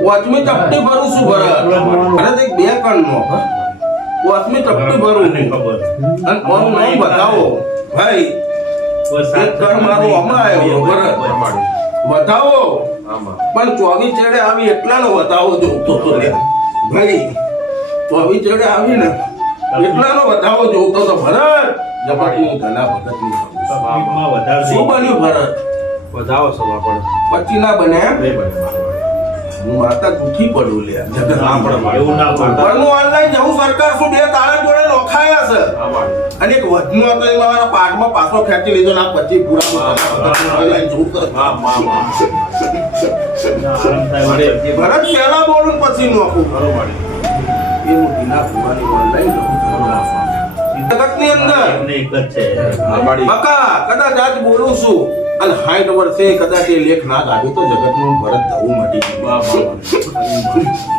વચમી ચપટી ભરું છું ભરત અરે તે બે કણ નો વચમી ચપટી ભરું અને કોનું નામ બતાવો ભાઈ એક કણ મારો હમણાં આવ્યો ભરત બતાવો પણ 24 ચડે આવી એટલાનો બતાવો જોતો તો લે ભાઈ 24 ચડે આવી ને એટલાનો બતાવો જોતો તો ભરત જપાટી હું ધના ભગત ની શું બન્યું ભરત બતાવો સભા પણ 25 ના બન્યા બે બને હું માતા દુખી પડું લે એવું ના પરનું ઓનલાઈન જવું સરકાર શું બે તાળા જોડે લોખાયા છે અને એક વધનો હતો એ મારા પાકમાં પાછો ખેંચી લીધો ના 25 પૂરા ઓનલાઈન જવું કર ભરત પહેલા બોલું પછી નોખું એવું બિના ભૂવાની ઓનલાઈન જવું જગતની અંદર એક જ છે બકા કદાચ આજ બોલું છું અને 60 વર્ષે કદાચ એ લેખ ના કાઢ્યો તો જગતનું ભરત ધવું મટી ગયું